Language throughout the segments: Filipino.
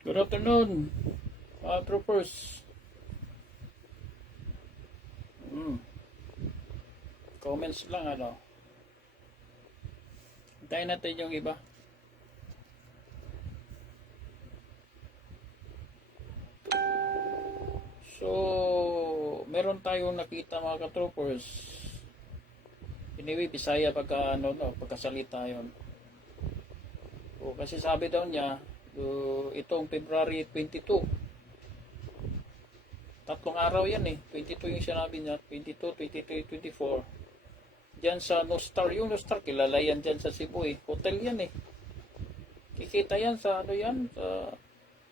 Good afternoon, mga troopers. Comments lang ano. Hintayin natin yung iba. So, meron tayong nakita mga ka-troopers. Anyway, Bisaya pagka ano no, pagkasalita 'yon. O kasi sabi daw niya, itong February 22. Tatlong araw yan eh. 22 yung sinabi niya, 22, 23, 24. Diyan sa Nostar, yung Nostar kilala yan diyan sa Cebu eh. Hotel yan eh. Kikita yan sa ano yan, sa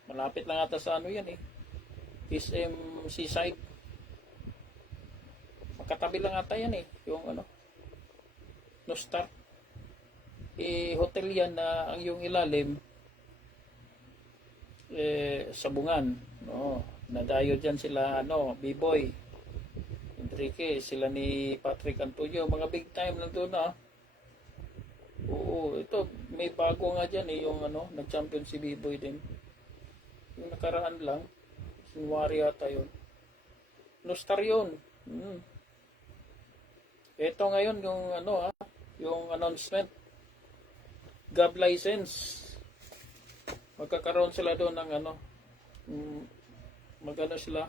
malapit lang ata sa ano yan eh. SM Seaside. Magkatabi lang ata yan eh, yung ano, Nostar. Hotel yan na ang yung ilalim Sabungan. No, nadayo diyan sila ano, B-Boy Enrique, sila ni Patrick Antonio, mga big time nandoon na. Oo, ito may bago nga diyan eh, yung ano, nag-champion si B-Boy din. Yung nakaraan lang, January yata yun. Nostar yun. Ito ngayon yung ano yung announcement. Gov license. Magkakaroon sila doon ng ano, magano sila,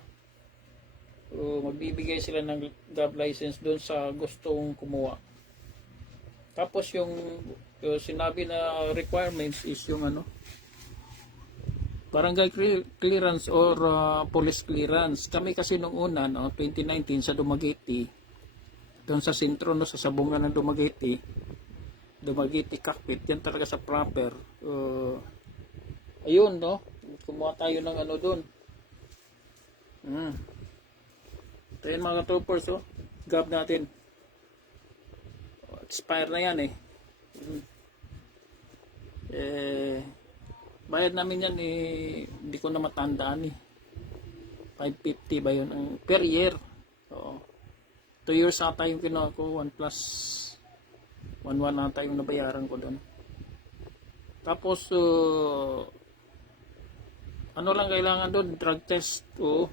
magbibigay sila ng gov license doon sa gustong kumuha. Tapos yung sinabi na requirements is yung ano, barangay clearance or police clearance. Kami kasi nung una, no, 2019 sa Dumaguete, doon sa sentro, no, sa Sabungan ng Dumaguete cockpit, yan talaga sa proper. Ayun, no, kumuha tayo ng ano doon. Ito yun mga troopers, oh. Gab natin. Expire na yan eh. Bayad namin yan eh, hindi ko na matandaan eh. 550 ba yun ang per year. Oo. 2 years ata yung kinuha ko, 1 plus 1 ata yung nabayaran ko doon. Tapos ano lang kailangan doon, drug test. Oo.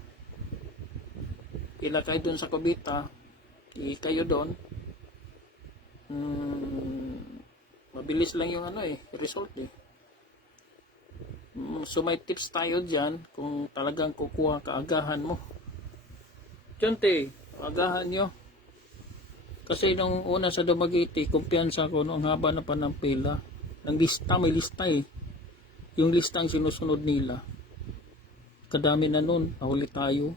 Ilagay doon sa kubita, kayo doon. Mabilis lang yung ano eh, result eh. So may tips tayo dyan kung talagang kukuha kaagahan mo. Tiyante, agahan nyo. Kasi nung una sa Dumaguete, kumpiyansa ko nung haba na pa ng pila. Ng lista, may lista eh. Yung lista ang sinusunod nila. Kadami na nun, nahuli tayo.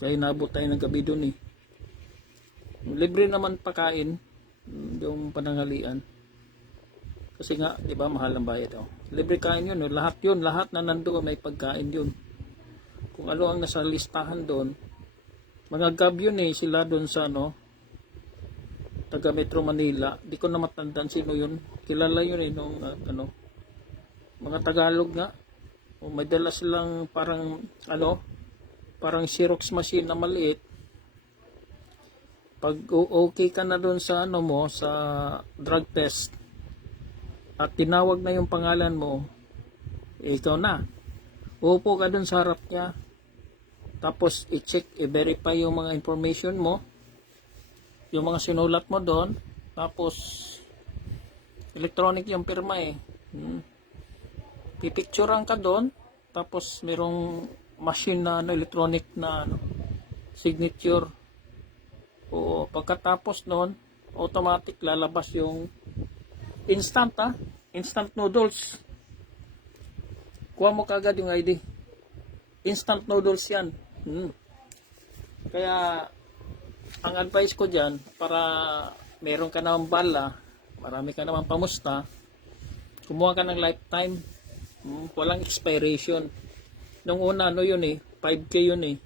Kaya nabot tayo ng gabi dun eh. Libre naman pakain, yung pananghalian. Kasi nga, di ba, mahal ang bayad. Oh. Libre kain yun, oh. Lahat na nandoon may pagkain yun. Kung ano ang nasa listahan doon, mga gab yun eh, sila doon sa ano, taga Metro Manila. Di ko na matandaan sino yun. Kilala yun eh, nung ano, mga Tagalog nga. O may dala silang parang ano, parang Xerox machine na maliit. Pag okay ka na doon sa ano mo, sa drug test, at tinawag na yung pangalan mo, ikaw na. Uupo ka doon sa harap niya. Tapos i-check, i-verify yung mga information mo, yung mga sinulat mo doon. Tapos electronic yung pirma eh. Pipicturean ka doon. Tapos merong machine na ano, electronic na ano, signature. Oo, pagkatapos noon, automatic lalabas yung instant instant noodles. Kuha mo kagad yung ID. Instant noodles yan. Kaya ang advice ko dyan, para meron ka naman bala, marami ka naman pamusta, kumuha ka ng lifetime. Walang expiration. Nung una ano yun eh, 5K yun eh.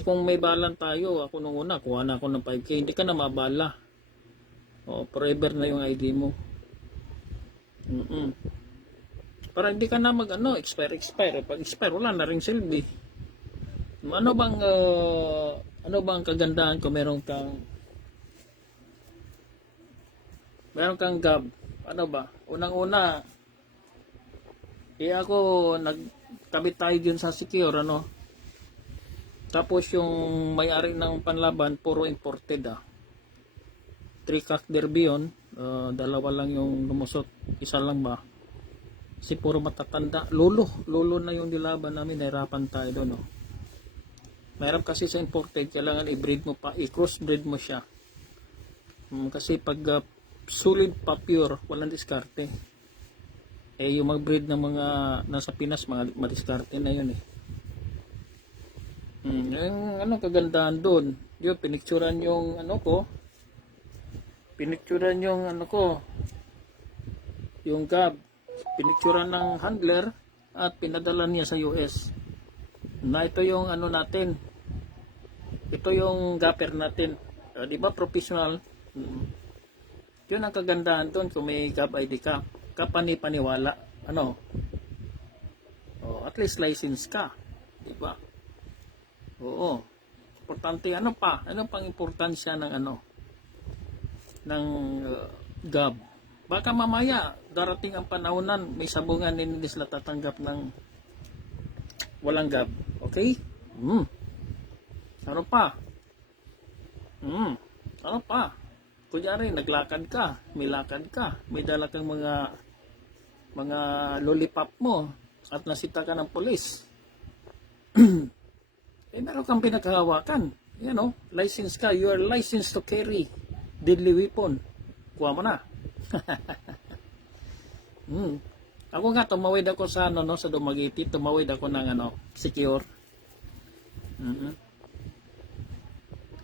Kung may balan tayo, ako nung una kuha na ako ng 5K, hindi ka na mabala. Forever na yung ID mo. Para hindi ka na mag ano, expire. Pag expire, wala na ring silbi. Ano bang kagandahan kung meron kang gab? Ano ba? Unang-una, ako kabit tayo dyan sa secure, ano. Tapos yung may-ari ng panlaban, puro imported, 3-cut derby yun. Dalawa lang yung lumusot. Isa lang ba? Kasi puro matatanda. Lolo na yung nilaban namin. Nahirapan tayo doon, no. Mayroon kasi sa imported, kailangan i-breed mo pa, i-crossbreed mo siya. Kasi pag solid pa pure, walang diskarte. Yung mag-breed ng mga nasa Pinas, mga madiskarte na yun eh. Yung ano kagandahan doon, yung pinicturan yung ano ko, pinicturan yung ano ko, yung gab, pinicturan ng handler at pinadala niya sa US. Na ito yung ano natin, ito yung gapper natin, di ba professional. Yun ang kagandahan doon kung may gap ID ka, kapani-paniwala, ano, at least license ka, di ba? Oo, importante. Ano pang importansya ng ano, ng gab. Baka mamaya darating ang panahonan, may sabungan din sila tatanggap ng walang gab. Okay? Ano pa? Ano pa? Kunyari, naglakad ka, may dala kang mga lollipop mo at nasita ka ng pulis. Meron kang pinaghahawakan. You know, license ka. You are licensed to carry deadly weapon. Kuha mo na. Ako nga, tumawid ako sa ano, no, sa Dumaguete, tumawid ako ng ano, secure.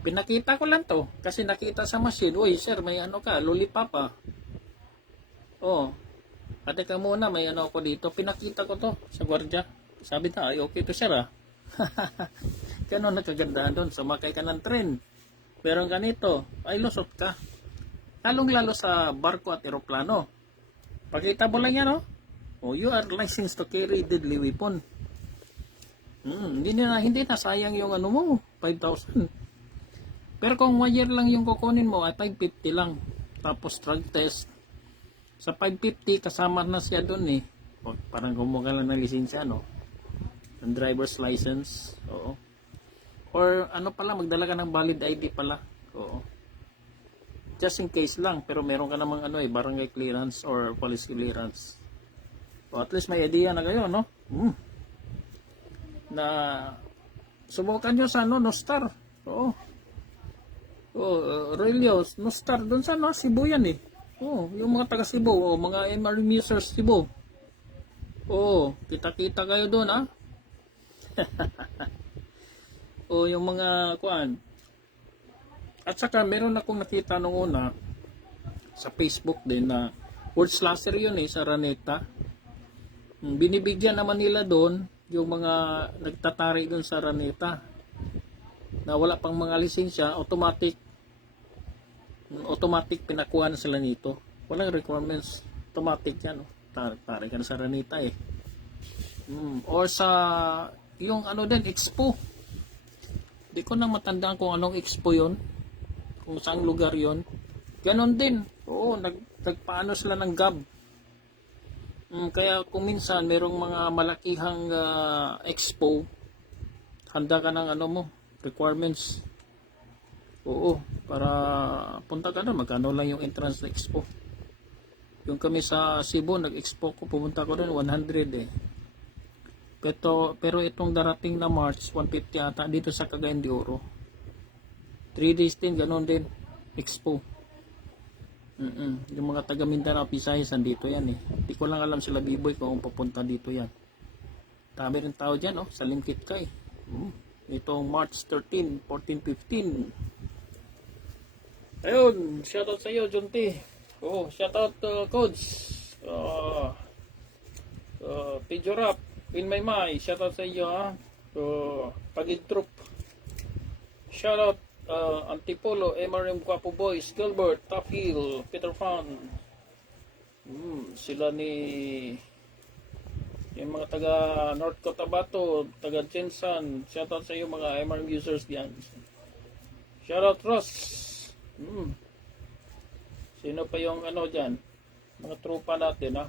Pinakita ko lang to kasi nakita sa machine, uy sir, may ano ka, lollipop ah. Ate ka muna, may ano ako dito. Pinakita ko to sa gwardiya. Sabi na, ay okay to sir ah. Ganon nagkagandahan doon. Sumakay ka ng tren. Pero ganito, ay lusot ka. Lalong lalo sa barko at eroplano. Pakita mo lang yan, no? You are licensed to carry deadly weapon. Hindi na sayang yung ano mo, 5,000. Pero kung 1 year lang yung kukunin mo, ay 550 lang. Tapos drug test. Sa 550, kasama na siya doon eh. Parang kumuha lang ng lisensya, no? Ng driver's license. Oo. Or ano pala, magdala ka ng valid ID pala. Oo. Just in case lang. Pero meron ka namang ano eh, barangay clearance or police clearance. O at least may idea na kayo, no? Na subukan nyo sa ano, Nostar. Oo. Relios, Nostar. Doon sa no, Cebu yan eh. Yung mga taga Cebu, mga MRM users Cebu. Kita-kita kayo doon, ah. Yung mga kuan. At saka meron akong nakita nung una sa Facebook din na word slasher yun eh, sa Araneta. Binibigyan naman nila doon yung mga nagtatari doon sa Araneta na wala pang mga lisensya, automatic pinakuha na sila nito. Walang requirements, automatic yan. Tari ka na sa Araneta eh. Or sa yung ano din, Expo. Di ko na matandaan kung anong Expo yon, kung saang lugar yon. Ganon din. Nagpaano sila ng gab. Kaya kung minsan merong mga malakihang Expo, handa ka ng ano mo, requirements. Para punta ka na, magkano lang yung entrance na Expo. Yung kami sa Cebu, nag-Expo ko, pumunta ko doon, 100 eh. Pero itong darating na March, 150 ata dito sa Cagayan de Oro. 3 days din, ganoon din, Expo. Yung mga taga Mindanao, Visayas, dito yan eh. Hindi ko lang alam sila B-boy kung papunta dito yan. Dami rin tao dyan, sa Limkit ka eh. Itong March 13, 14, 15. Ayun, shoutout sa iyo, Junti. Shoutout Coach. Pijorap, in my mind, shoutout sa iyo ha. Pagid Troop. Shoutout Antipolo, MRM Guapo Boys, Gilbert, Top Hill, Peter Pan. Sila ni yung mga taga North Cotabato, taga Jensan. Shoutout sa iyo mga MRM users diyan. Shoutout Ross. Sino pa yung ano dyan? Mga tropa natin ha.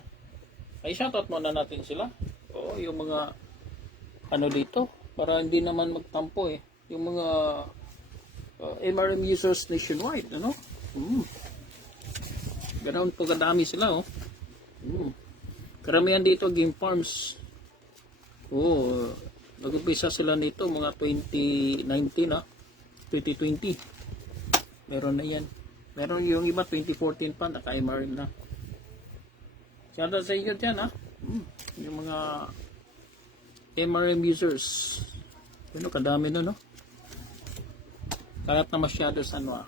Ay shoutout muna natin sila. Yung mga ano dito para hindi naman magtampo eh. Yung mga MRM users nationwide, ano? Ganoon po kadami sila, oh. Karamihan dito game farms. Oh, nag-umpisa sila nito mga 2019, 2020. Meron na yan. Meron yung iba 2014 pa, naka-MRM na. Shout out sa inyo dyan, ha? Yung mga MRM users. Ano, kadami na, no? Kalat na masyado sa ano,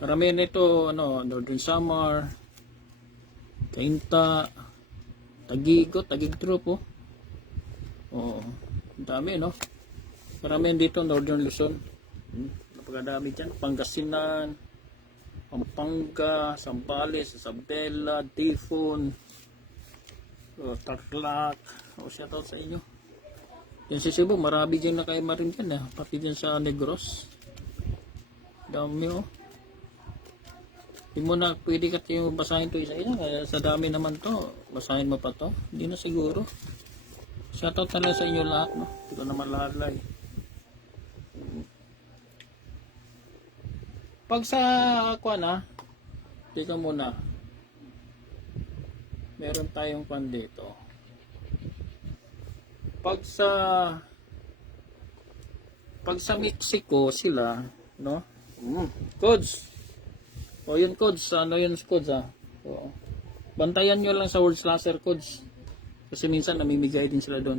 Karamihan nito, ano, Northern Samar, Cainta, Taguig, Taguig Troop, oh. Oo, ang dami, no? Karamihan dito, Northern Luzon. Napakadami dyan. Pangasinan, Pampanga, Zambales, Isabela, Tifon, Tarlac. Shoutout sa inyo. Yan si Cebu, marami dyan na kayo marin dyan, pati dyan sa Negros. Dami, oh. Hindi mo na pwede ka yung basahin to isa-isa. Kaya sa dami naman to, basahin mo pa to. Hindi na siguro. Shoutout talaga sa inyo lahat, no? Hindi ko naman lahat. Pag sa kwan, tika muna. Meron tayong kwan dito. Pag sa Mexico sila, no? Codes. O yun codes, ano yun codes So, bantayan nyo lang sa World Slasher codes. Kasi minsan namimigay din sila doon.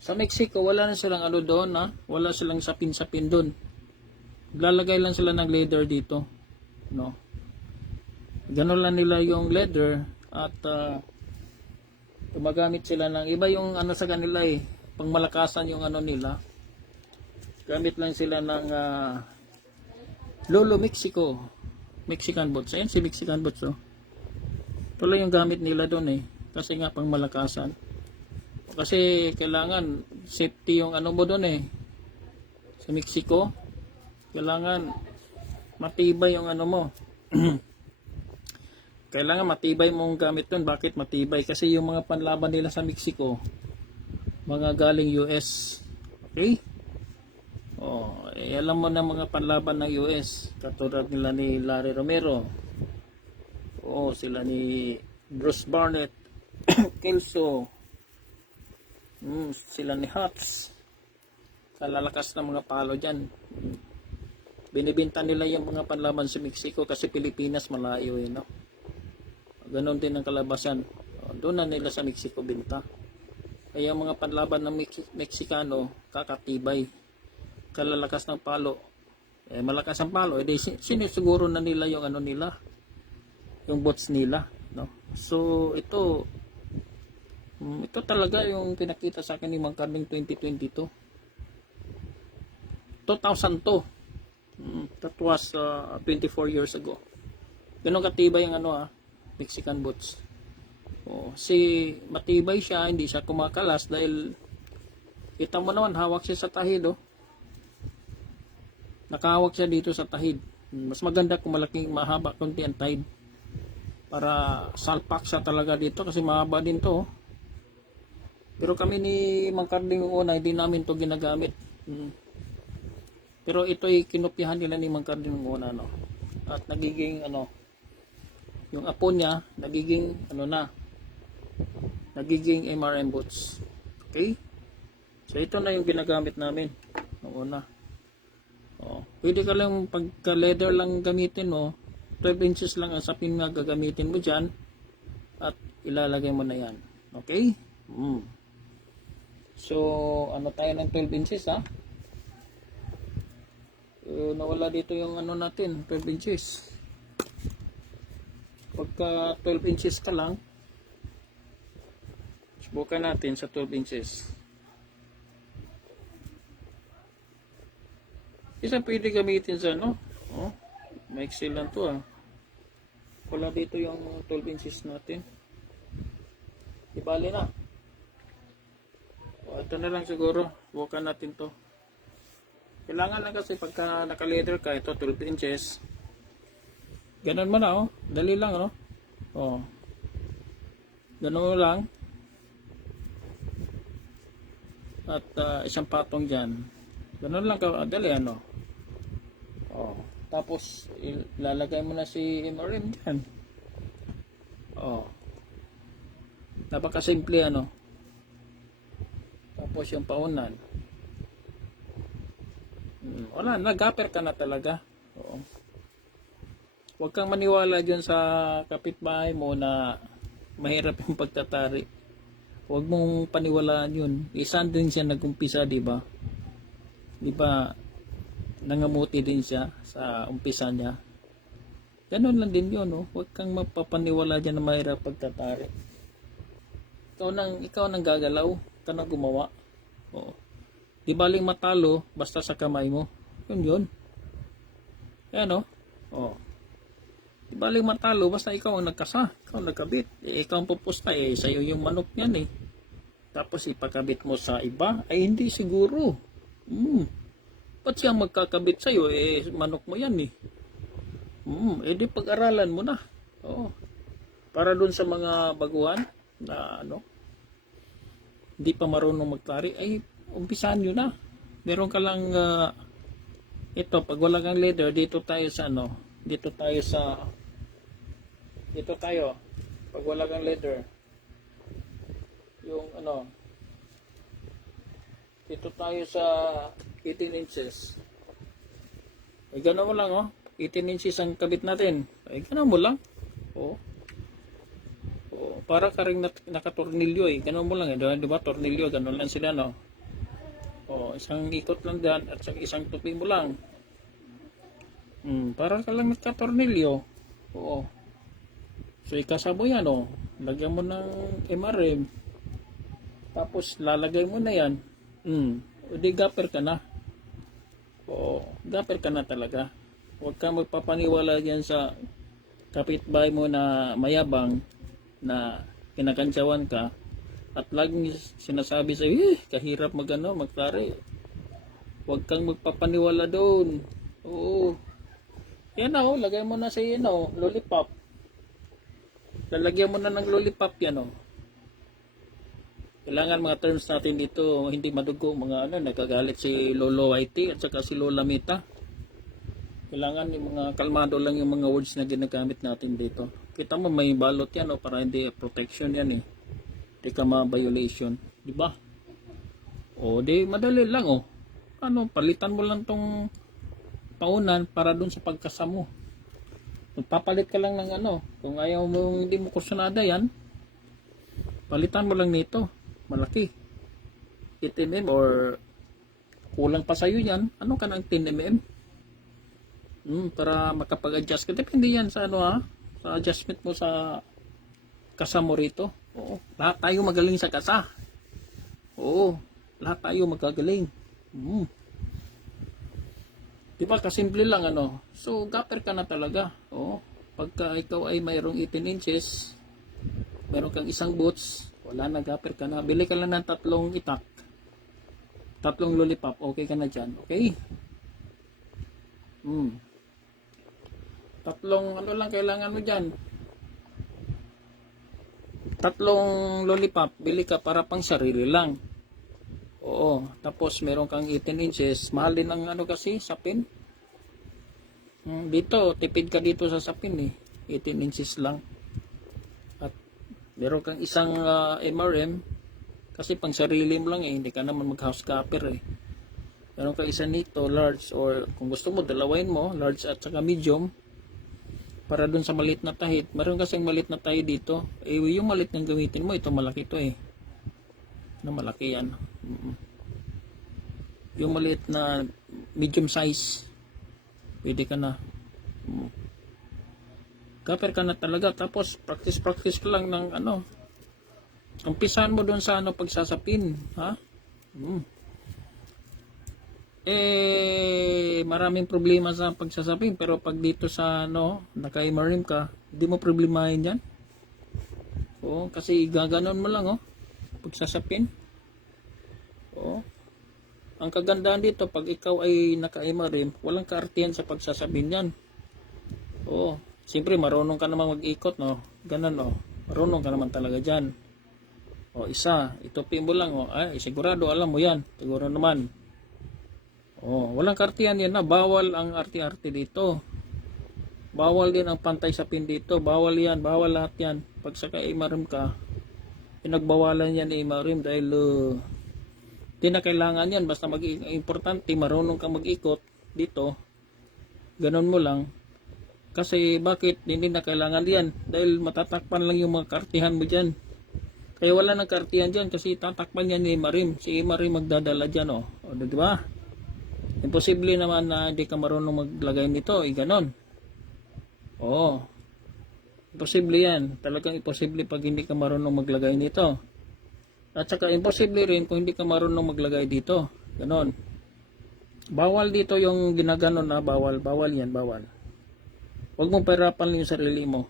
Sa Mexico, wala na silang ano doon, wala silang sapin-sapin doon. Lalagay lang sila ng leather dito, no? Ganun lang nila yung leather at gumagamit sila ng iba yung ano sa kanila pangmalakasan yung ano nila. Gamit lang sila ng Lolo Mexico. Mexican boots. Ayan si Mexican boots, oh. Ito lang yung gamit nila doon kasi nga pang malakasan. Kasi kailangan safety yung ano mo doon sa Mexico. Kailangan matibay yung ano mo. Kailangan matibay mong gamit doon. Bakit matibay? Kasi yung mga panlaban nila sa Mexico, mga galing US. Okay? Alam mo na mga panlaban ng US, katulad nila ni Larry Romero, sila ni Bruce Barnett, Kelso, sila ni Hops, kalalakas ng mga palo dyan. Binibinta nila yung mga panlaban sa Mexico kasi Pilipinas malayo no? Ganon din ang kalabasan. Doon na nila sa Mexico binta. Kaya mga panlaban ng Meksikano kakatibay, kalalakas ng palo. Malakas ang palo, sinusiguro na nila yung ano nila, yung bots nila, no? So ito talaga yung pinakita sa akin ni Mang Carling 2022. 2002. That was 24 years ago. Ganun katibay yung ano Mexican boots. Si matibay siya, hindi siya kumakalas dahil kita mo naman hawak siya sa tahid, nakahawak siya dito sa tahid. Mas maganda kung malaking mahaba konti ang tahid para salpak siya talaga dito kasi mahaba din to. Pero kami ni Mang Carling una hindi namin to ginagamit. Pero ito ay kinopyahan nila ni Mang Carling una, no? At nagiging ano, yung apo niya nagiging ano na, nagiging MRM boots. Okay? So ito na yung ginagamit namin noong una. Pwede ka lang pagka leather lang gamitin mo, 12 inches lang ang sapin nga gagamitin mo dyan at ilalagay mo na yan. Okay? So ano tayo ng 12 inches nawala dito yung ano natin, 12 inches. Pagka 12 inches ka lang, subukan natin sa 12 inches. Isa pwede gamitin sa ano, maiksi lang to wala dito yung 12 inches natin. Ibali na. Ito na lang siguro, subukan natin to. Kailangan lang kasi pagka naka-leather ka, ito 12 inches. Ganun mo na, dali lang, Oh. Ganun lang. At isang patong dyan. Ganun lang kadali, ano. Oh. Tapos, ilalagay mo na si MRM dyan. Oh. Napakasimple, ano. Tapos yung paunan. Wala, nag-upper ka na talaga. Oo. Huwag kang maniwala dyan sa kapitbahay mo na mahirap yung pagtatari. Huwag mong paniwalaan yun. Isan din siya nag-umpisa, di ba? Di ba, nangamuti din siya sa umpisa niya. Ganun lang din yun, no? Huwag kang mapapaniwala dyan na mahirap pagtatari. Ikaw nang gagalaw, ikaw nang gumawa. Oo. Di baling matalo, basta sa kamay mo. Yun. Ayan, no? Oo. Di baling matalo, basta ikaw ang nagkasa, ikaw ang nagkabit. Ikaw ang pupusta, sa'yo yung manok niyan, Tapos ipakabit mo sa iba, ay hindi siguro. Ba't siya magkakabit sa'yo, manok mo yan, di pag-aralan mo na. Oo. Para dun sa mga baguhan, na hindi pa marunong magtari, ay umpisahan nyo na. Meron ka lang, ito, pag wala kang leader, dito tayo, pag wala kang leader, yung dito tayo sa 18 inches. Ay gano'n mo lang, 18 inches ang kabit natin. Ay gano'n mo lang. Oo. Para ka rin nakatornilyo, gano'n mo lang, di ba? Tornilyo, gano'n lang sila, no? Isang ikot lang dyan at isang tupi mo lang. Para ka lang nakatornilyo. Oo. So ikasabo yan, lagyan mo ng MRM. Tapos lalagay mo na yan. Di gapper ka na. Gapper ka na talaga. Huwag ka magpapaniwala dyan sa kapitbahay mo na mayabang na kinakantsawan ka at laging sinasabi sa kahirap magtari. Huwag kang magpapaniwala doon. Oo. Yan lagay mo na sa lollipop. Lalagyan mo na ng lollipop yan, Kailangan mga terms natin dito hindi madugo, nagkagalit si Lolo Whitey at saka si Lola Mita. Kailangan yung mga kalmado lang yung mga words na ginagamit natin dito. Kita mo may balot yan, para hindi protection yan, Hindi ka ma-violation, di ba? Di madali lang, palitan mo lang tong paunan para dun sa pagkasamo. Magpapalit ka lang ng kung ayaw mo, hindi mo kursunada yan, palitan mo lang nito, malaki 18mm or kulang pa sa'yo yan, ka ng 10mm para makapag-adjust ka. Depende yan sa sa adjustment mo sa kasa mo rito. Lahat tayo magaling sa kasa. Lahat tayo magagaling. Diba kasimple lang so gapper ka na talaga. Pagka ikaw ay mayroong 18 inches, mayroon kang isang boots, wala na, gapper ka na. Bili ka lang ng 3 itak, 3 lollipop, okay ka na dyan. Okay? 3 lang kailangan mo dyan. 3 lollipop, bili ka para pang sarili lang. Tapos meron kang 18 inches, mahal din ang kasi, sapin. Dito, tipid ka dito sa sapin 18 inches lang. At meron kang isang MRM, kasi pang sarili mo lang hindi ka naman mag-house capper Meron kang isa nito, large, or kung gusto mo, dalawain mo, large at saka medium, para dun sa malit na tahid. Meron kasing malit na tahid dito. Yung malit na gamitin mo, ito malaki to malaki yan. Yung maliit na medium size, pwede ka na. Gapper ka na talaga. Tapos practice ka lang ng umpisahan mo doon sa pagsasapin, maraming problema sa pagsasapin, pero pag dito sa naka-MRM ka, hindi mo problemahin yan. Kasi gaganon mo lang pagsasapin. Ang kagandahan dito, pag ikaw ay naka-MRM, walang kaartihan sa pagsasapin yan. Siyempre, marunong ka naman mag-ikot, no? Ganun, no? Marunong ka naman talaga dyan. O, isa, itupin mo lang, o. Ay, sigurado, alam mo yan. Siguro naman. O, walang kartihan yan na. Bawal ang arte-arte dito. Bawal din ang pantay sa pin dito. Bawal yan, bawal lahat yan. Pag sa ka-imarim ka, pinagbawalan yan ni imarim dahil di na kailangan yan. Basta importante, marunong ka mag-ikot dito. Ganon mo lang. Kasi bakit hindi na kailangan yan? Dahil matatakpan lang yung mga kartihan mo dyan. Kaya wala nang kartihan dyan kasi tatakpan yan ni Marim. Si Marim magdadala dyan, o. O, diba? Imposible naman na hindi ka marunong maglagay nito. Ganon. Oo. Imposible yan. Talagang imposible pag hindi ka marunong maglagay nito. At saka imposible rin kung hindi ka marunong maglagay dito. Ganon. Bawal dito yung ginaganon na bawal. Bawal yan, bawal. Huwag mong pahirapan yung sarili mo.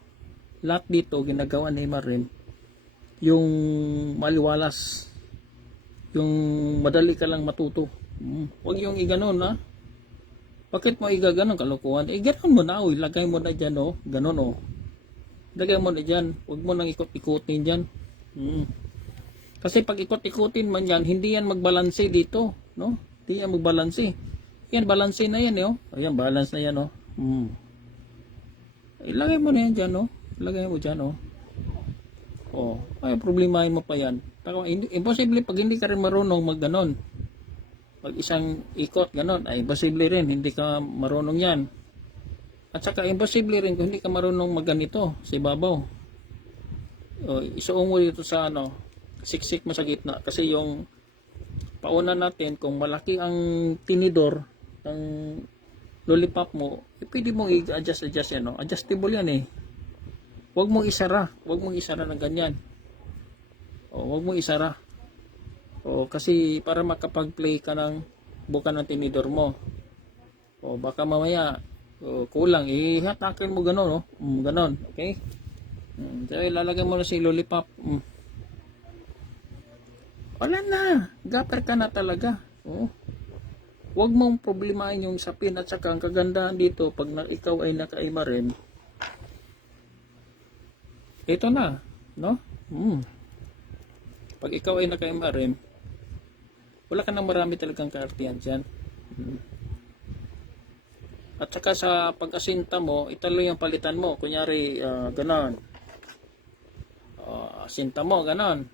Lahat dito ginagawa ni Marim yung maliwalas. Yung madali ka lang matuto. Huwag yung iganon, ha. Bakit mo igaganon? Kalukuhan. Ganon mo na, ilagay mo na dyan, o. Ganon, o. Lagay mo na dyan. Huwag mo nang ikot-ikutin dyan. Kasi pag ikot-ikutin man yan, hindi yan magbalanse dito, no? Hindi yan magbalanse. Yan, balanse na yan, o. Ayan, balance na yan, o. Ilagay mo na yan dyan, no? Ilagay mo dyan, oh. Oh, ay problemahin mo pa yan. Imposible pag hindi ka rin marunong magganon. Pag isang ikot, ganon, ay imposible rin. Hindi ka marunong yan. At saka imposible rin kung hindi ka marunong magganito sa ibabaw. Oh, isuong mo dito sa ano, siksik mo sa gitna. Kasi yung pauna natin, kung malaki ang tinidor ng lollipop mo, pwede mong i-adjust yan, no? Adjustable yan, eh. Huwag mong isara. Huwag mong isara ng ganyan. O, huwag mong isara. O, kasi para makapag-play ka ng buka ng tinidor mo. O, baka mamaya kulang. Ihatakin mo gano'n, no? Ganon. Okay? So, ilalagay mo na si lollipop. Wala na. Gapper ka na talaga. O. Huwag mong problemahin yung sapin at saka ang kagandahan dito pag ikaw ay nakaima rin. Ito na, no? Pag ikaw ay nakaima rin, wala ka nang marami talagang kaartihan dyan. At saka sa pag-asinta mo, ito lang yung palitan mo. Kunyari, ganon. Asinta mo, ganon.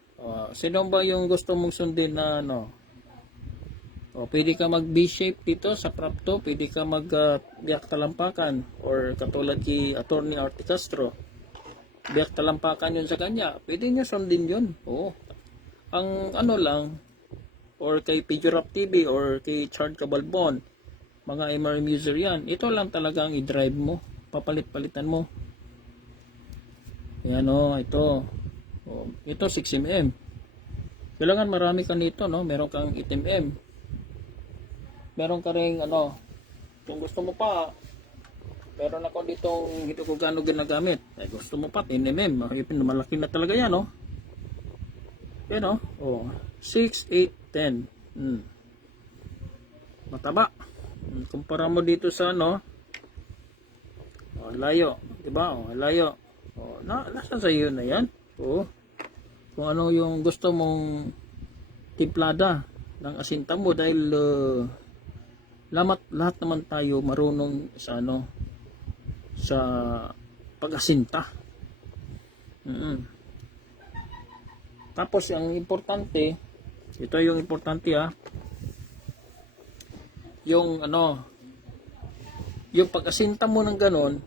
Sino ba yung gusto mong sundin na ano? Pwede ka mag B-shape dito sa prop to, pwede ka mag biyak talampakan or katulad kay Attorney Arte Castro. Biyak talampakan yun sa kanya. Pwede nyo sundin yun. Oo. Ang ano lang, or kay Pidurap TV or kay Chard Cabalbon, mga MRM user yan. Ito lang talaga ang i-drive mo. Papalit-palitan mo. Yan o, ito. Ito 6mm. Kailangan marami ka nito, no? Meron kang 8mm. Meron ka rin ano, kung gusto mo pa, meron ako ditong hindi ko gaano ginagamit. Ay gusto mo pa 10mm, malaki na talaga yan, no? Yan, no? 6, 8, 10. Mataba. Kumpara mo dito sa ano, layo, 'di ba? Layo. Nasa sa iyo na 'yan. Kung ano yung gusto mong timplada ng asinta mo dahil lahat naman tayo marunong sa ano, sa pag-asinta. Tapos ang importante, ito yung importante, yung ano, yung pag-asinta mo ng ganon,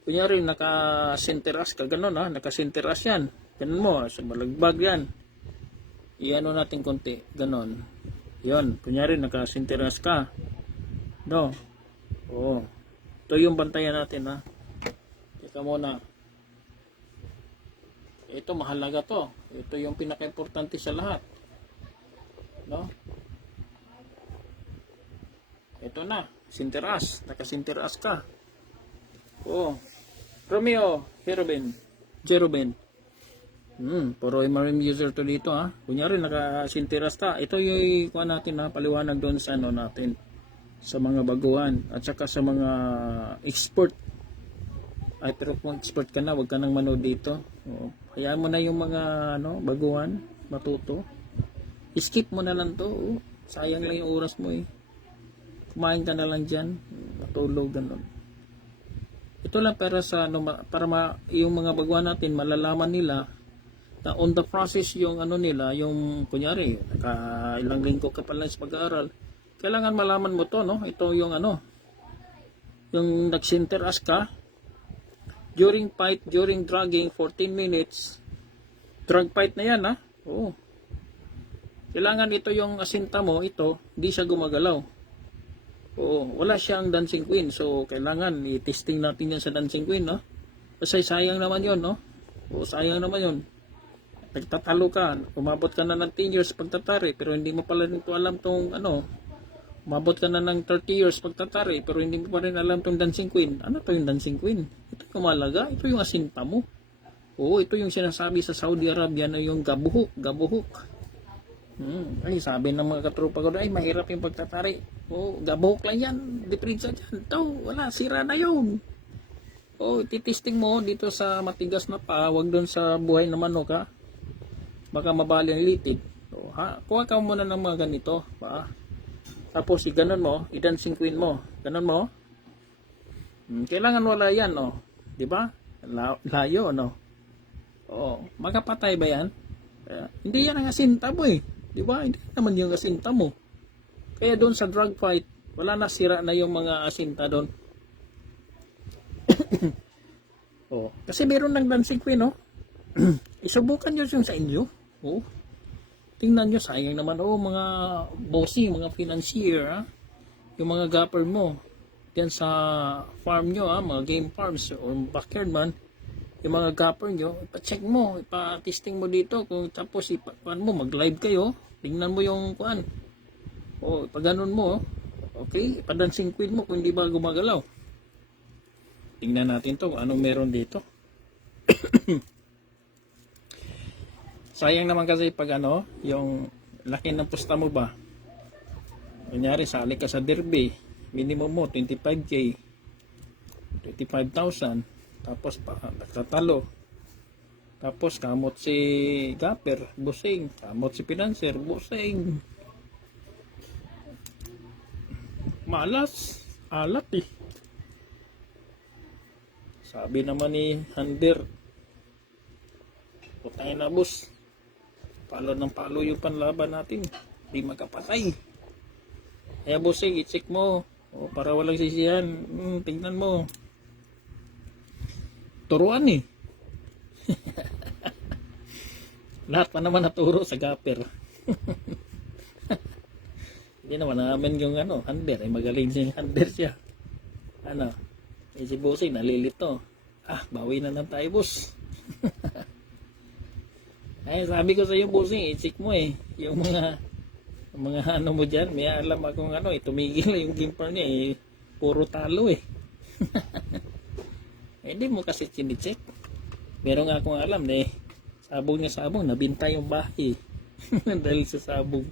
kunyari naka-sinteras ka ganon, naka-sinteras yan, ganon mo, sa malagbag yan, i-ano natin konti, ganon. Yon, kunyari naka-sinteras ka, no? Ito yung bantayan natin, teka muna. Ito mahalaga to. Ito yung pinaka-importante sa lahat, no? Ito na, sinteras, naka-sinteras ka. Romeo, Jerobin. Puro MRM user to dito, Kunyari naka-sinteras ka. Ito yung kuha natin, paliwanag doon sa ano natin, sa mga baguhan at saka sa mga expert Ay, pero kung expert ka na, wag ka nang manood dito. Oo. Hayaan mo na yung mga baguhan, matuto. Skip mo na lang to. Oo. Sayang lang yung oras mo eh. Kumain ka na lang dyan. Matulog, ganun. Ito lang para sa yung mga baguhan natin, malalaman nila na on the process yung nila, yung kunyari, ilang linggo ka pa lang sa pag-aaral. Kailangan malaman mo to, no? Ito yung yung nag-center as ka, during fight, during dragging, 14 minutes, drag fight na yan, ha? Oo. Kailangan ito yung asinta mo, ito, hindi siya gumagalaw. Oo, wala siyang dancing queen. So, kailangan i-testing natin yan sa dancing queen, no? Kasi sayang naman yon, no? Oo, sayang naman yon. Nagtatalo ka, umabot ka na ng 10 years pagtatari, pero hindi mo pala nito alam tong umabot ka na ng 30 years pagtatari, pero hindi mo pa rin alam tong dancing queen. Ano to yung dancing queen? Ito yung malaga, ito yung asinta mo. Oo, ito yung sinasabi sa Saudi Arabia na yung gabuhok. Ay, sabi ng mga katropa ko, ay mahirap yung pagtatari. Oo, gabuhok lang yan, diferensya dyan. Ito, wala, sira na yun. Oo, titesting mo dito sa matigas na pa, wag doon sa buhay na manok, ha? Baka mabali ang litig. So, kuha ka muna ng mga ganito, ba? Tapos iganon mo, i-dancing queen mo. Ganon mo. Kailangan wala yan, oh. 'Di ba? Layo, no. Oh, makapatay ba yan? Hindi yan ang asinta mo eh. 'Di ba? Hindi naman yung asinta mo. Kaya doon sa drug fight, wala na, sira na yung mga asinta doon. Oh, kasi meron ng dancing queen, no. Isubukan nyo yung sa inyo. Oh. Tingnan nyo, sayang naman mga bossing, mga financier, ha? Yung mga gapper mo diyan sa farm nyo, mga game farms o backyard man, yung mga gapper nyo, ipa-check mo, ipa-testing mo dito, kung tapos mag-live kayo, tingnan mo yung kuan. O, ipaganon mo, okay, ipa-dancing queen mo kung hindi ba gumagalaw. Tingnan natin to, kung anong meron dito. Sayang naman kasi pag yung laki ng pusta mo ba. Kunyari, sali ka sa derby, minimum mo 25k, 25,000, tapos nagtatalo. Tapos kamot si gapper, busing, kamot si financer, busing. Malas, alat eh. Sabi naman ni Hander, putay na boss, palo ng palo yung panlaban natin, di magkapatay. Kaya bossing, i-check mo, para walang sisihan. Tingnan mo, turuan eh. Lahat pa naman naturo sa gapper. Hindi naman namin yung Hander, ay magaling si Hander siya. Si bossing nalilito. Bawi na lang tayo boss. Ay, sabi ko sa iyo bossing, i-check mo eh. Yung mga mo dyan, may alam akong tumigil yung gimper niya eh. Puro talo eh. Hindi mo kasi chine-check. Meron nga akong alam eh. Sabong na sabong, nabinta yung bahay. Dahil sa sabong.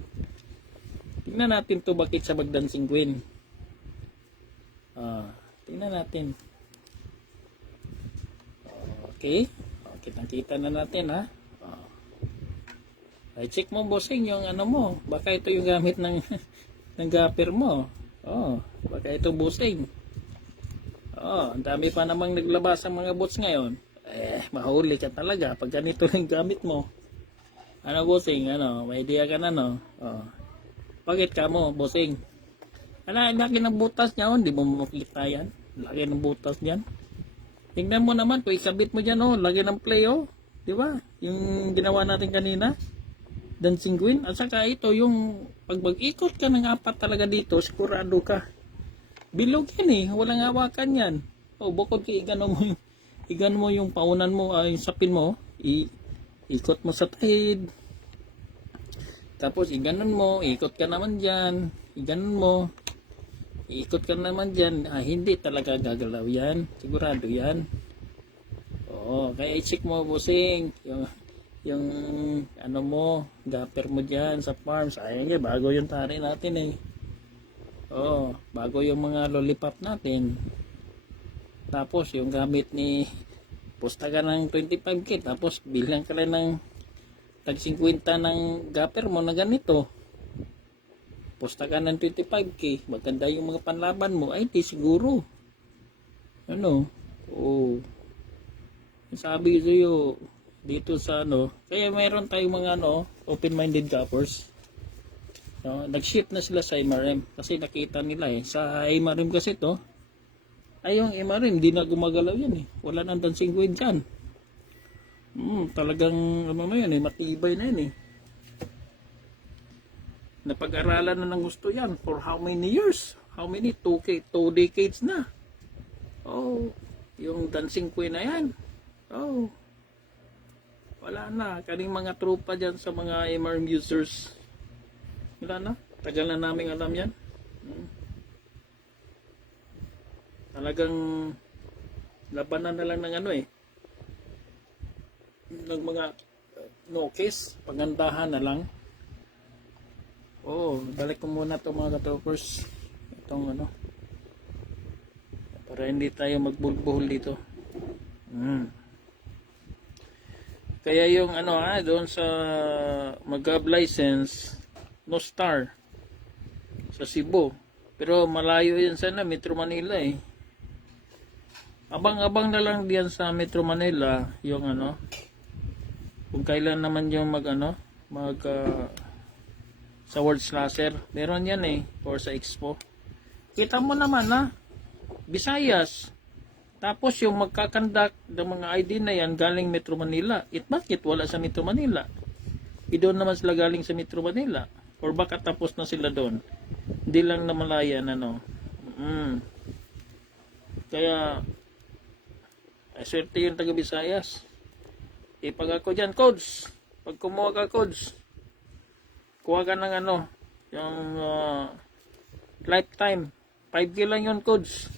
Tingnan natin to, bakit sa mag-dancing queen. Tingnan natin. Okay. Kitang-kita na natin, ha. Ay, check mo bossing yung mo. Baka ito yung gamit ng ng gapper mo. Baka ito bossing. Ang dami pa namang naglabas ang mga bots ngayon. Mahuli ka talaga pag ganito yung gamit mo. Bossing, may idea ka na, no? Bakit ka mo, bossing? Laki ng butas niya, hindi mo mapilita yan. Laki ng butas niyan. Tingnan mo naman, kung ikabit mo dyan, laki ng play, di ba? Yung ginawa natin kanina, dancing queen. At saka ito, yung pag mag-ikot ka ng apat talaga dito, sigurado ka. Bilog yan eh, walang hawakan yan. Bukod kay igano mo yung paunan mo, yung sapin mo, ikot mo sa tahid. Tapos iganon mo, ikot ka naman dyan. Iganon mo, ikot ka naman dyan. Hindi talaga gagalaw yan. Sigurado yan. Kaya i-check mo bossing. Yung mo, gapper mo dyan sa farm. Sayang bago yung tari natin eh. Bago yung mga lollipop natin. Tapos yung gamit ni pusta ka ng 25k, tapos bilang ka lang ng tag 50 ng gapper mo na ganito. Pusta ka ng 25k, maganda yung mga panlaban mo, ay di siguro. Ano? Oh. Sabi sa'yo, dito sa ano, kaya mayroon tayong mga ano, open-minded gappers. No, nag-shift na sila sa MRM kasi nakita nila sa MRM kasi to, ay yung MRM di na gumagalaw yan wala nang dancing queen dyan. Talagang ano na yan matibay na yan napag-aralan na ng gusto yan for how many years, how many 2 decades na. Oh, yung dancing queen na yan, oh, wala na. Kaning mga tropa dyan sa mga MRM users, wala na, tagal na namin alam yan. Talagang labanan na lang ng ano ng mga no-case, pagandahan na lang. Oh, balik ko muna to mga katopers, itong ano, para hindi tayo magbulbuhol dito. Kaya yung ano doon sa mag-gab license, no star sa Cebu, pero malayo yan sana Metro Manila abang-abang na lang diyan sa Metro Manila yung ano, kung kailan naman yung mag sa World Slasher, meron yan or sa Expo. Kita mo naman Visayas. Tapos yung magkakandak ng mga ID na yan galing Metro Manila. Bakit wala sa Metro Manila? Doon naman sila galing sa Metro Manila. Or baka tapos na sila doon. Hindi lang na malayan Kaya swerte yung taga Visayas. Pag ako dyan, codes. Pag kumuha ka, codes, kuha ka ng yung lifetime. 5K lang yun, codes.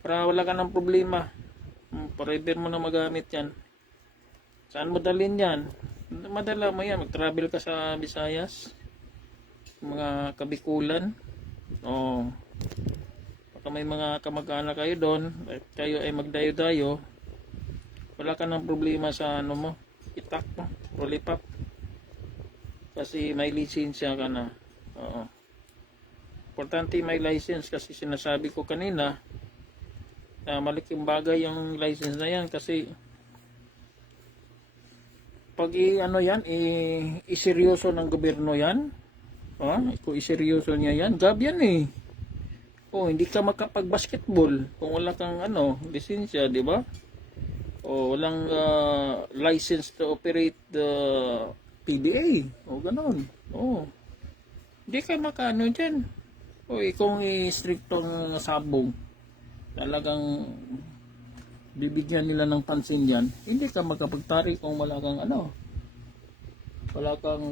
Para wala ka ng problema. Forever mo na magamit yan. Saan mo dalhin yan? Madala mo yan. Mag-travel ka sa Visayas. Mga Kabikulan. Baka may mga kamag-anak kayo doon. At kayo ay magdayo-dayo. Wala ka ng problema sa itak mo. Rolipap. Kasi may lisensya ka na. Importante may license kasi sinasabi ko kanina na malaking bagay yung license na yan kasi pag iseryoso ng gobyerno yan, kung iseryoso niya yan, gab yan hindi ka makapag-basketball kung wala kang lisensya, di ba? Walang license to operate the PDA ganon. Hindi ka makaano dyan. Kung i-strictong sabong, talagang bibigyan nila ng pansin yan, hindi ka makapagtari kung wala kang wala kang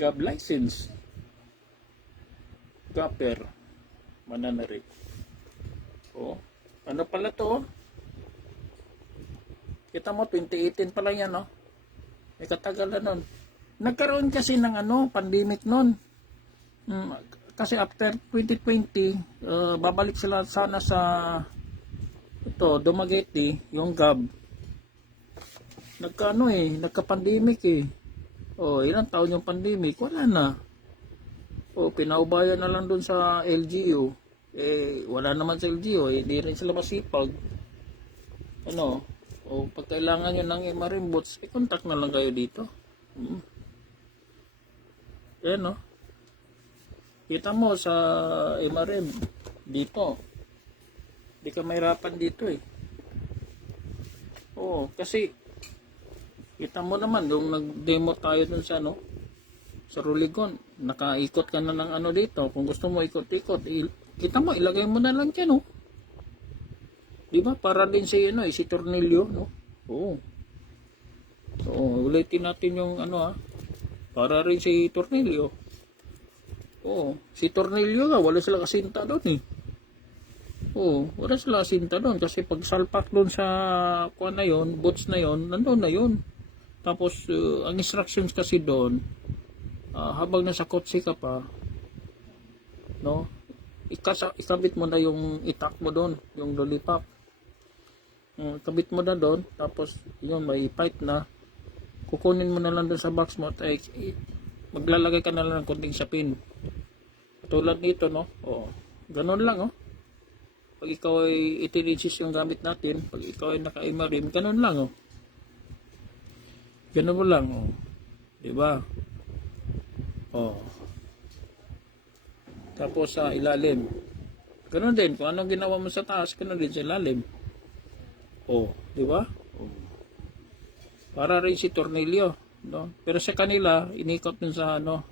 gab license, gapper, mananari. Ano pala to? Kita mo 2018 pa lang yan katagal na nun. Nagkaroon kasi ng pandemic nun. Kasi after 2020, babalik sila sana sa Dumaguete, yung GAB. Nagka-pandemic ilang taon yung pandemic, wala na. Pinaubayan na lang dun sa LGU. Wala naman sa LGU, di rin sila masipag. Pag kailangan nyo ng MRM bots, contact na lang kayo dito. Ayan kita mo sa MRM dito, di ka mahirapan dito kasi kita mo naman nung nag-demo tayo dun sa sa Ruligon, nakaikot ka na ng dito. Kung gusto mo ikot-ikot, kita mo, ilagay mo na lang dyan di ba? Para din si si Tornilyo ulitin natin yung para rin si Tornilyo. Si Tornilyo wala sila kasinta doon wala sila kasinta doon kasi pag salpak doon sa kuan na yon, bots na yon, nandoon na yon. Tapos ang instructions kasi doon habang nasa kotse ka pa ikabit mo na yung itak mo doon, yung lollipop. Kabit mo na doon, tapos yun, may pipe na. Kukunin mo na lang doon sa box mo at maglalagay ka na lang ng konting sapin. Tulad nito, no? Oo. Ganun lang, oh. Pag ikaw ay 18 inches yung gamit natin, pag ikaw ay naka-rim, ganun lang, oh. Ganun mo lang, oh. Diba? Oh. Tapos sa ilalim. Ganun din, kung anong ginawa mo sa taas, ganun din sa ilalim. Oh, diba? Oh. Para rin si tornilyo, no? Pero sa kanila, inikot dun sa ano,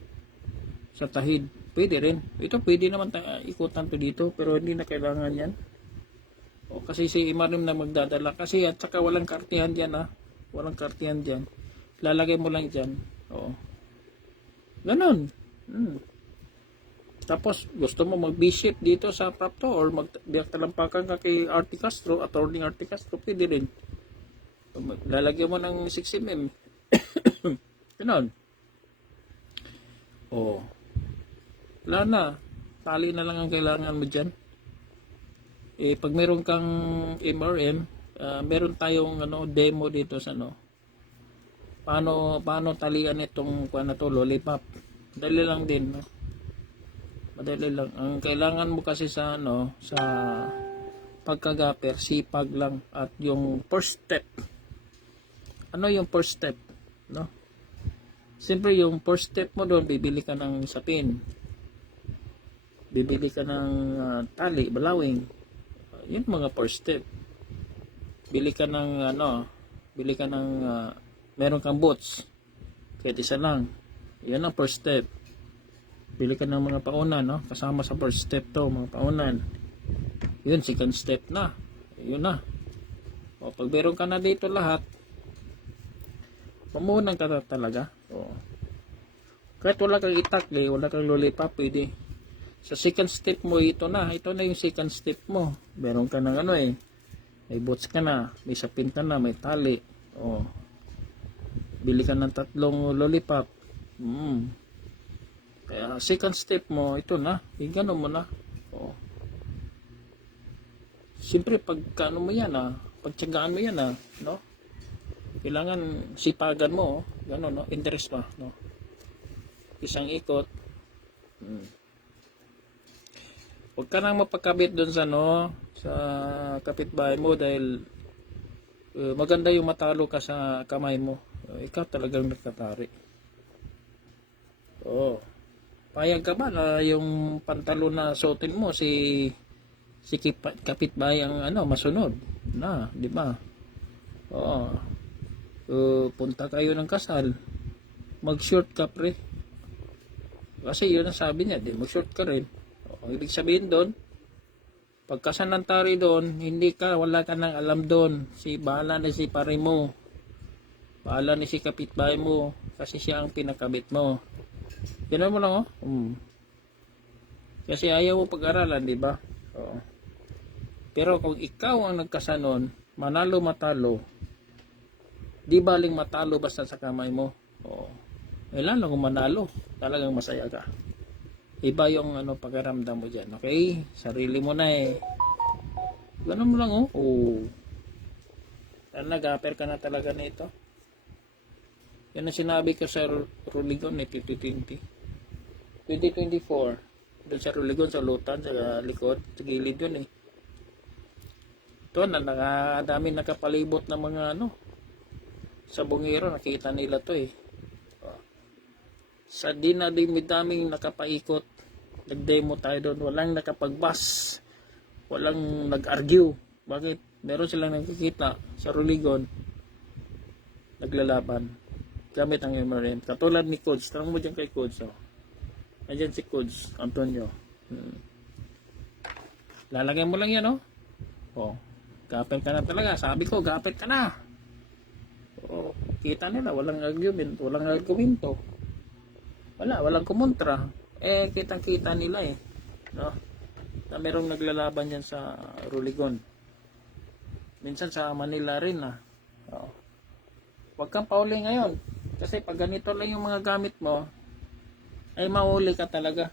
sa tahid. Pwede rin. Ito pwede naman ikutan to dito, pero hindi na kailangan yan. O, kasi si Imarim na magdadala. Kasi at saka walang kartihan dyan, ha. Walang kartihan dyan. Lalagay mo lang dyan. Oo. Ganon. Tapos, gusto mo mag-B-shape dito sa prop to, or magtalampakan ka kay Artie Castro, attorney Artie Castro, pwede rin. Lalagyan mo ng 6mm. Ganon. Oo. Wala na. Tali na lang ang kailangan mo dyan. Pag meron kang MRM, meron tayong demo dito sa paano talian itong lollipop. Madali lang din, no? Madali lang. Ang kailangan mo kasi sa sa pagkagaper, sipag lang at yung first step. Ano yung first step, no? Siyempre yung first step mo doon, bibili ka ng sapin. Bibili ka ng tali, balawing. Yun mga first step. Bili ka ng meron kang boots. Kahit isa lang. Yan ang first step. Bili ka ng mga paunan, no? Kasama sa first step to, mga paunan. Yun, second step na. Yun na. O, pag meron ka na dito lahat, pamunan ka na talaga. O. Kahit wala kang itakli, wala kang lollipop, pwede. Sa second step mo, ito na yung second step mo. Meron ka ng may boots ka na, may sapin ka na, may tali. O. Bili ka ng 3 lollipop. Kaya second step mo, ito na. Gano'n mo na. O. Siyempre, pagkano mo yan, pagtsagaan mo yan, no? Kailangan sipagan mo, gano'n, no? Interest pa, no? Isang ikot. Huwag ka nang mapakabit doon sa kapitbahay mo dahil maganda yung matalo ka sa kamay mo. Ikaw talagang nagtatari. Oo. Payag ka ba na yung pantalon na suotin mo si kapitbahay ang masunod na, di ba? Oo. Punta kayo ng kasal. Mag-short ka, pre. Kasi yun ang sabi niya, mag-short ka rin. Ang ibig sabihin doon, pagkasanantari doon, wala ka nang alam doon. Bahala na si pare mo. Bahala na si kapitbahay mo. Kasi siya ang pinakabit mo. Ganun mo lang, Kasi ayaw mo pag-aralan, di ba? Oo. Pero kung ikaw ang nagkasanon, manalo matalo, di baling matalo basta sa kamay mo. Oo. Lalo kung manalo, talagang masaya ka. Iba yung pagkaramdam mo dyan. Okay? Sarili mo na Ganun mo lang, nag-aper ka na talaga nito. Yan ang sinabi ko sa Ruligon 2020. 2024. Doon sa Ruligon, sa Lutan, sa likod, sa gilid yun Ito na, dami nakapalibot na mga sa bungero, nakita nila to Sa daming nakapaikot, nag-demo tayo doon, walang nakapagbas, walang nag-argue. Bakit? Meron silang nakikita sa Ruligon, naglalaban gamit ang MRM. Katulad ni Coach, tanong mo dyan kay Coach. Ayan si Coach Antonio. Lalagay mo lang yan, gapel ka na talaga. Sabi ko, gapel ka na. Kita nila, walang argument, walang argumento. Walang kumontra. Kitang-kita nila no? Na merong naglalaban yan sa Ruligon. Minsan sa Manila rin Huwag kang pauli ngayon. Kasi pag ganito lang yung mga gamit mo, ay mahuli ka talaga.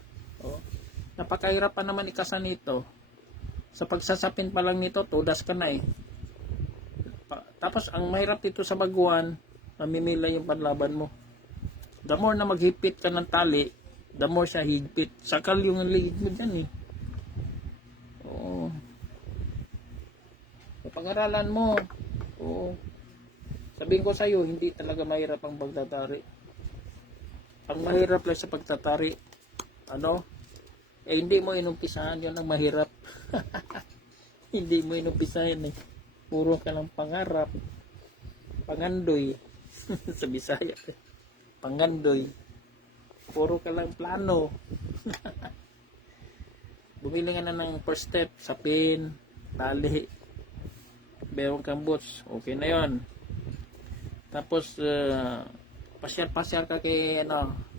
Napakahirap pa naman ikasan nito. Sa pagsasapin pa lang nito, tudas ka na eh. Tapos ang mahirap dito sa baguhan, mamimila yung panlaban mo. The more na maghipit ka ng tali, the more siya higpit. Sakal yung ligid mo dyan eh. Oo. Sa pag-aralan mo, oo. Sabihin ko sa'yo, hindi talaga mahirap ang pagtatari. Ang mahirap lang sa pagtatari, hindi mo inumpisahan, yun ang mahirap. Hindi mo inumpisahan eh. Puro ka lang pangarap, pangandoy, sa Bisaya, pangandoy, puro ka lang plano. Bumili nga na ng first step, sapin, tali, bewang kang boots, okay na yon. Tapos, pasyar-pasyar ka kay,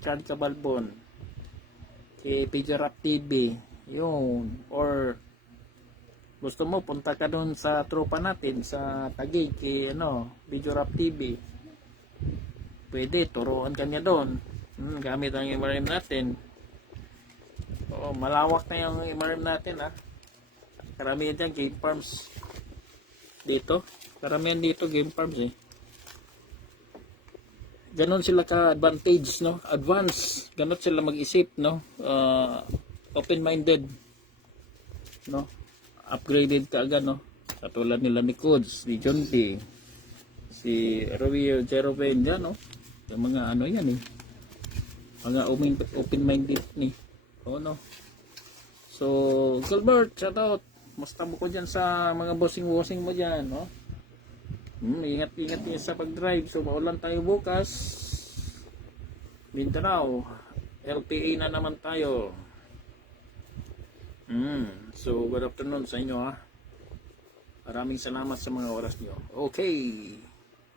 Chad Cabalbon, kay Pidgerap TV, yun, or, gusto mo, punta ka doon sa tropa natin, sa Taguig, kay, Pidgerap TV, pwede, turuan ka niya doon, gamit ang MRM natin. Oo, malawak na yung MRM natin, karamihan dyan, game farms, dito, karamihan dito, game farms, ganon sila ka-advantage, advance, ganon sila mag-isip, open-minded, upgraded ka agad, katulad nila ni Codes, ni John T, si Rovio Jeroven dyan, yung mga yan mga open-minded ni, so Gilbert, shout out, musta mo ko dyan sa mga bossing mo dyan, ingat niya sa pag-drive. So maulan tayo bukas, Mindanao, LPA na naman tayo. So good afternoon sa inyo, maraming salamat sa mga oras nyo. Okay.